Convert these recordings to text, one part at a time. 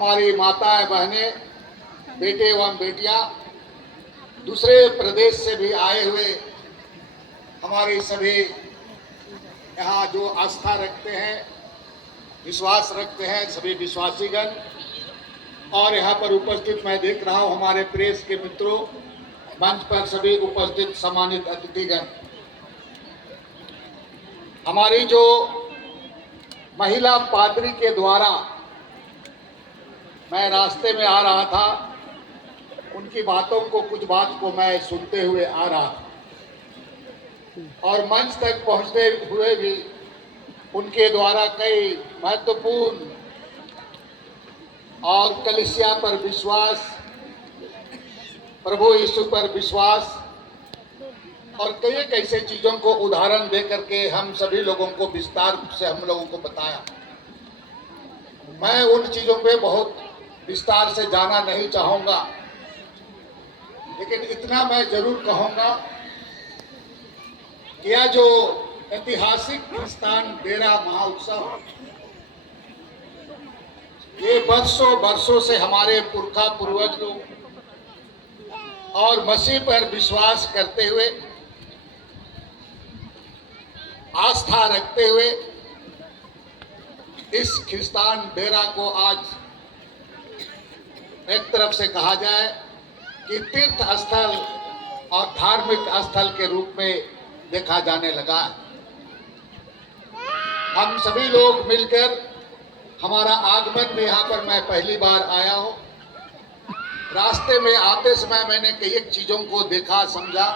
हमारी माताएं बहनें, बेटे एवं बेटियां, दूसरे प्रदेश से भी आए हुए हमारे सभी यहाँ जो आस्था रखते हैं, विश्वास रखते हैं, सभी विश्वासीगण, और यहाँ पर उपस्थित मैं देख रहा हूँ हमारे प्रेस के मित्रों, मंच पर सभी उपस्थित सम्मानित अतिथिगण। हमारी जो महिला पादरी के द्वारा मैं रास्ते में आ रहा था, उनकी बातों को, कुछ बात को मैं सुनते हुए आ रहा था और मंच तक पहुंचते हुए भी उनके द्वारा कई महत्वपूर्ण और कलीसिया पर विश्वास, प्रभु यीशु पर विश्वास और कई ऐसे चीजों को उदाहरण दे करके हम सभी लोगों को विस्तार से हम लोगों को बताया। मैं उन चीजों पे बहुत विस्तार से जाना नहीं चाहूंगा, लेकिन इतना मैं जरूर कहूंगा कि यह जो ऐतिहासिक ख्रिस्तान डेरा महोत्सव, ये वर्षों वर्षों से हमारे पुरखा पूर्वज लोग और मसीह पर विश्वास करते हुए, आस्था रखते हुए इस ख्रिस्तान डेरा को आज एक तरफ से कहा जाए कि तीर्थ स्थल और धार्मिक स्थल के रूप में देखा जाने लगा है। हम सभी लोग मिलकर, हमारा आगमन भी यहाँ पर मैं पहली बार आया हूँ। रास्ते में आते समय मैंने कई एक चीजों को देखा, समझा।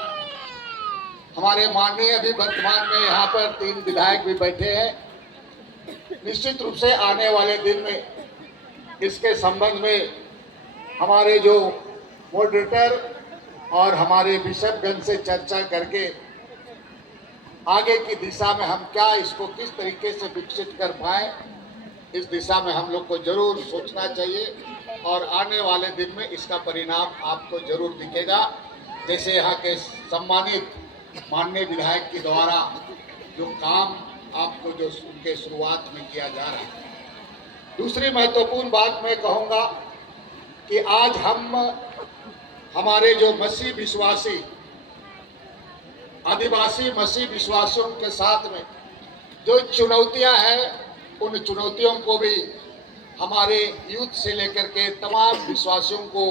हमारे माननीय अभी वर्तमान में यहाँ पर 3 विधायक भी बैठे हैं। निश्चित रूप से आने वाले दिन में इसके संबंध में हमारे जो मॉडरेटर और हमारे बिशपगण से चर्चा करके आगे की दिशा में हम क्या इसको किस तरीके से विकसित कर पाए, इस दिशा में हम लोग को जरूर सोचना चाहिए और आने वाले दिन में इसका परिणाम आपको जरूर दिखेगा। जैसे यहाँ के सम्मानित माननीय विधायक के द्वारा जो काम आपको जो उनके शुरुआत में किया जा रहा है। दूसरी महत्वपूर्ण बात मैं कहूँगा कि आज हम हमारे जो मसीह विश्वासी, आदिवासी मसीह विश्वासियों के साथ में जो चुनौतियां हैं, उन चुनौतियों को भी हमारे यूथ से लेकर के तमाम विश्वासियों को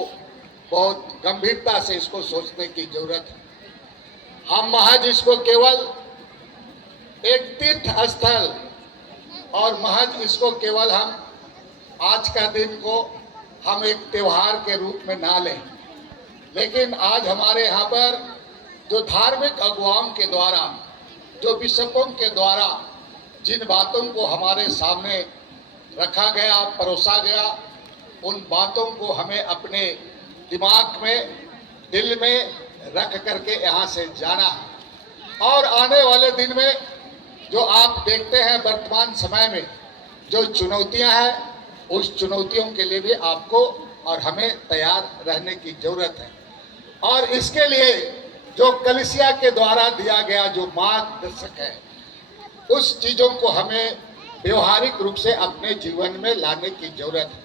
बहुत गंभीरता से इसको सोचने की जरूरत है। हम महज इसको केवल एक तीर्थ स्थल और महज इसको केवल हम आज का दिन को हम एक त्योहार के रूप में ना लें, लेकिन आज हमारे यहाँ पर जो धार्मिक अगुवाओं के द्वारा, जो बिशपों के द्वारा जिन बातों को हमारे सामने रखा गया, परोसा गया, उन बातों को हमें अपने दिमाग में, दिल में रख करके यहाँ से जाना है। और आने वाले दिन में जो आप देखते हैं वर्तमान समय में जो चुनौतियां हैं, उस चुनौतियों के लिए भी आपको और हमें तैयार रहने की जरूरत है। और इसके लिए जो कलीसिया के द्वारा दिया गया जो मार्गदर्शक है, उस चीजों को हमें व्यवहारिक रूप से अपने जीवन में लाने की जरूरत है।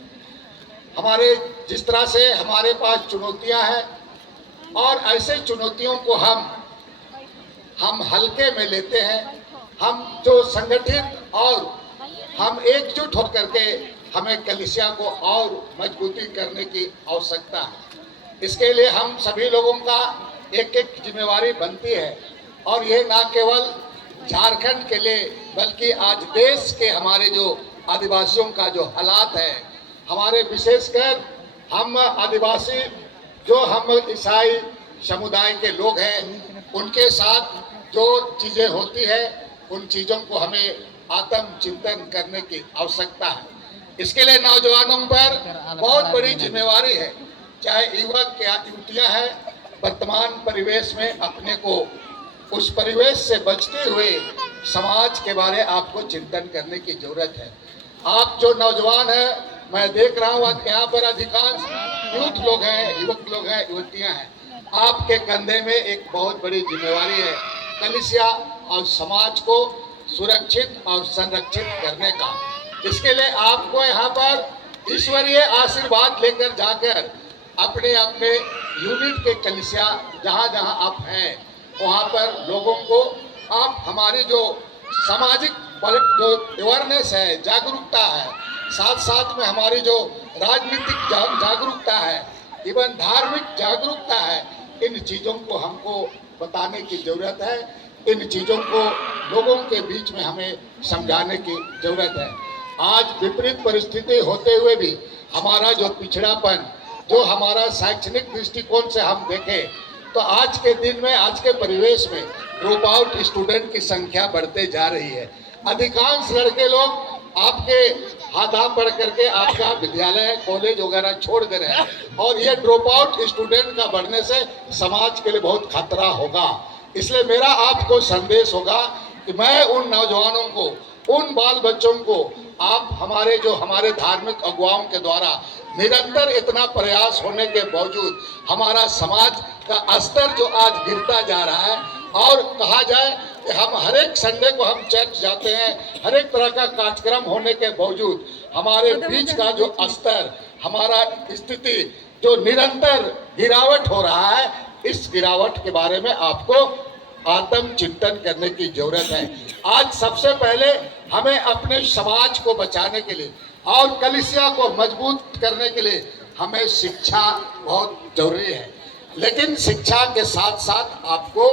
हमारे जिस तरह से हमारे पास चुनौतियां हैं और ऐसे चुनौतियों को हम हल्के में लेते हैं, हम जो संगठित और हम एकजुट होकर के हमें कलीसिया को और मजबूती करने की आवश्यकता है। इसके लिए हम सभी लोगों का एक एक जिम्मेवारी बनती है और ये ना केवल झारखंड के लिए बल्कि आज देश के हमारे जो आदिवासियों का जो हालात है, हमारे विशेषकर हम आदिवासी जो हम ईसाई समुदाय के लोग हैं, उनके साथ जो चीज़ें होती है, उन चीज़ों को हमें आत्म चिंतन करने की आवश्यकता है। इसके लिए नौजवानों पर बहुत बड़ी जिम्मेवारी है, चाहे युवक या युवतियाँ हैं। वर्तमान परिवेश में अपने को उस परिवेश से बचते हुए समाज के बारे आपको चिंतन करने की जरूरत है। आप जो नौजवान हैं, मैं देख रहा हूँ यहाँ पर अधिकांश यूथ लोग हैं, युवक लोग हैं, युवतियाँ हैं। आपके कंधे में एक बहुत बड़ी जिम्मेवारी है कलीसिया और समाज को सुरक्षित और संरक्षित करने का। इसके लिए आपको यहाँ पर ईश्वरीय आशीर्वाद लेकर जाकर अपने अपने यूनिट के कलिसिया जहाँ जहाँ आप हैं वहाँ पर लोगों को आप हमारी जो सामाजिक जो अवेयरनेस है, जागरूकता है, साथ साथ में हमारी जो राजनीतिक जागरूकता है, इवन धार्मिक जागरूकता है, इन चीज़ों को हमको बताने की ज़रूरत है। इन चीज़ों को लोगों के बीच में हमें समझाने की ज़रूरत है। आज विपरीत परिस्थिति होते हुए भी हमारा जो पिछड़ापन, जो हमारा शैक्षणिक दृष्टिकोण से हम देखें तो आज के दिन में, आज के परिवेश में ड्रॉप आउट स्टूडेंट की संख्या बढ़ते जा रही है। अधिकांश लड़के लोग आपके हाथा पढ़ करके आपका विद्यालय, कॉलेज वगैरह छोड़ दे रहे हैं और ये ड्रॉप आउट स्टूडेंट का बढ़ने से समाज के लिए बहुत खतरा होगा। इसलिए मेरा आपको संदेश होगा कि मैं उन नौजवानों को, उन बाल बच्चों को आप हमारे धार्मिक अगुवाओं के द्वारा निरंतर इतना प्रयास होने के बावजूद हमारा समाज का स्तर जो आज गिरता जा रहा है, और कहा जाए कि हम हर एक संडे को हम चर्च जाते हैं, हर एक तरह का कार्यक्रम होने के बावजूद हमारे बीच का जो स्तर, हमारा स्थिति जो निरंतर गिरावट हो रहा है, इस गिरावट के बारे में आपको आत्म चिंतन करने की जरूरत है। आज सबसे पहले हमें अपने समाज को बचाने के लिए और कलीसिया को मजबूत करने के लिए हमें शिक्षा बहुत जरूरी है, लेकिन शिक्षा के साथ साथ आपको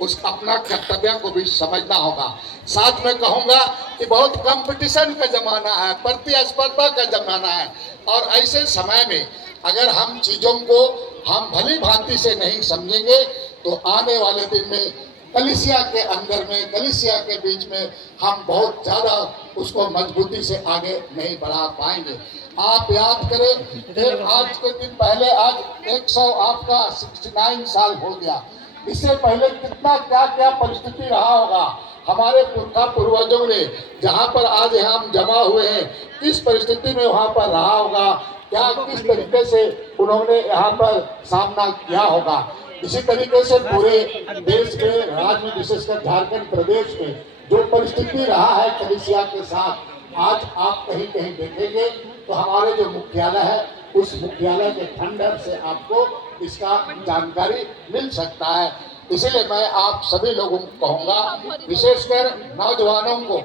उस अपना कर्तव्य को भी समझना होगा। साथ में कहूँगा कि बहुत कंपटीशन का जमाना है, प्रतिस्पर्धा का जमाना है, और ऐसे समय में अगर हम चीज़ों को हम भली भांति से नहीं समझेंगे तो आने वाले दिन में कलीसिया के अंदर में, कलीसिया के बीच में हम बहुत ज़्यादा उसको मजबूती से आगे नहीं बढ़ा पाएंगे। आप याद करें कि आज के दिन पहले, आज 100 आपका 69 साल हो गया, इससे पहले कितना क्या क्या परिस्थिति रहा होगा। हमारे पुरखा पूर्वजों ने जहाँ पर आज हम जमा हुए हैं, किस परिस्थिति में वहाँ पर रहा होगा, क्या किस तरीके से उन्होंने यहाँ पर सामना किया होगा। इसी तरीके से पूरे देश में, राज्य में, विशेषकर झारखंड प्रदेश में जो परिस्थिति रहा है कलीसिया के साथ, आज आप कहीं कहीं देखेंगे तो हमारे जो मुख्यालय है, उस मुख्यालय के खंडर से आपको इसका जानकारी मिल सकता है। इसलिए मैं आप सभी लोगों को कहूँगा, विशेषकर नौजवानों को,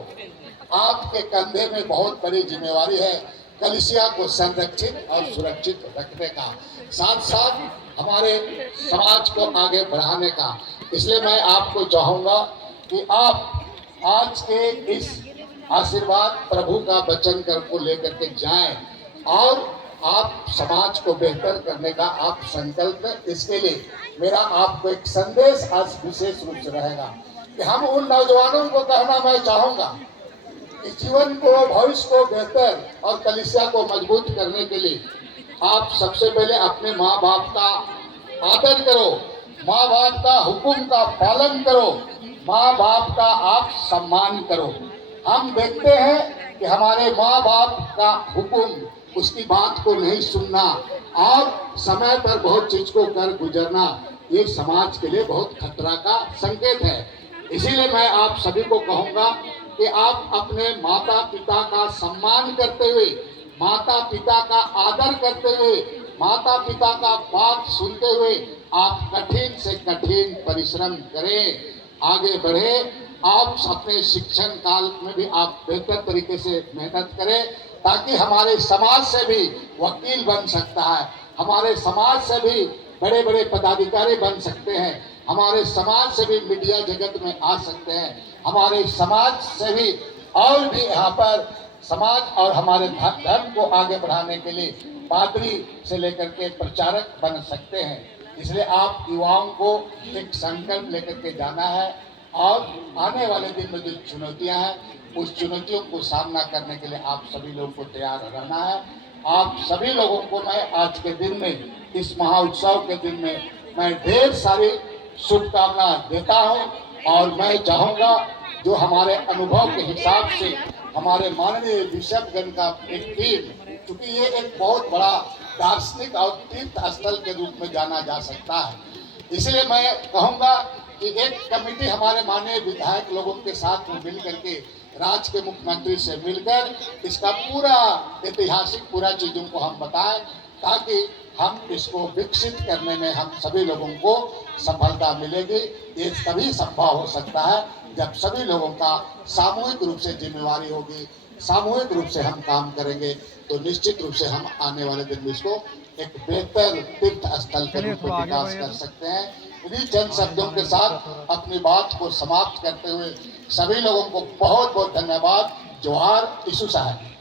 आपके कंधे में बहुत बड़ी जिम्मेवारी है कलीसिया को संरक्षित और सुरक्षित रखने का, साथ साथ हमारे समाज को आगे बढ़ाने का। इसलिए मैं आपको चाहूँगा कि आप आज के इस आशीर्वाद प्रभु का वचन कर को लेकर के जाएं और आप समाज को बेहतर करने का आप संकल्प। इसके लिए मेरा आपको एक संदेश आज विशेष रूप से रहेगा कि हम उन नौजवानों को कहना मैं चाहूँगा कि जीवन को, भविष्य को बेहतर और कलीसिया को मजबूत करने के लिए आप सबसे पहले अपने माँ बाप का आदर करो, माँ बाप का हुक्म का पालन करो, माँ बाप का आप सम्मान करो। हम देखते हैं कि हमारे माँ बाप का हुक्म, उसकी बात को नहीं सुनना और समय पर बहुत चीज को कर गुजरना, ये समाज के लिए बहुत खतरा का संकेत है। इसीलिए मैं आप सभी को कहूँगा कि आप अपने माता पिता का सम्मान करते हुए, माता पिता का आदर करते हुए, माता पिता का बात सुनते हुए आप कठिन से कठिन परिश्रम करें, आगे बढ़े। आप अपने शिक्षण काल में भी आप बेहतर तरीके से मेहनत करें, ताकि हमारे समाज से भी वकील बन सकता है, हमारे समाज से भी बड़े बड़े पदाधिकारी बन सकते हैं, हमारे समाज से भी मीडिया जगत में आ सकते हैं, हमारे समाज से भी और भी यहाँ पर समाज और हमारे धर्म को आगे बढ़ाने के लिए पादरी से लेकर के प्रचारक बन सकते हैं। इसलिए आप युवाओं को एक संकल्प लेकर के जाना है और आने वाले दिन में जो चुनौतियां हैं, उस चुनौतियों को सामना करने के लिए आप सभी लोगों को तैयार रहना है। आप सभी लोगों को मैं आज के दिन में, इस महाउत्सव के दिन में मैं ढेर सारी शुभकामना देता हूं और मैं चाहूँगा जो हमारे अनुभव के हिसाब से हमारे माननीय बिशपगण का एक टीम, क्योंकि ये एक बहुत बड़ा दार्शनिक और तीर्थ स्थल के रूप में जाना जा सकता है, इसलिए मैं कहूँगा कि एक कमेटी हमारे माननीय विधायक लोगों के साथ में मिल करके राज्य के मुख्यमंत्री से मिलकर इसका पूरा ऐतिहासिक पूरा चीज़ों को हम बताएं, ताकि हम इसको विकसित करने में हम सभी लोगों को सफलता मिलेगी। ये तभी संभव हो सकता है जब सभी लोगों का सामूहिक रूप से जिम्मेवारी होगी, सामूहिक रूप से हम काम करेंगे, तो निश्चित रूप से हम आने वाले दिन में इसको एक बेहतर तीर्थ स्थल के रूप में विकास कर सकते हैं। इन्हीं चंद शब्दों के साथ अपनी बात को समाप्त करते हुए सभी लोगों को बहुत बहुत धन्यवाद। जोहार, यीशु साहब।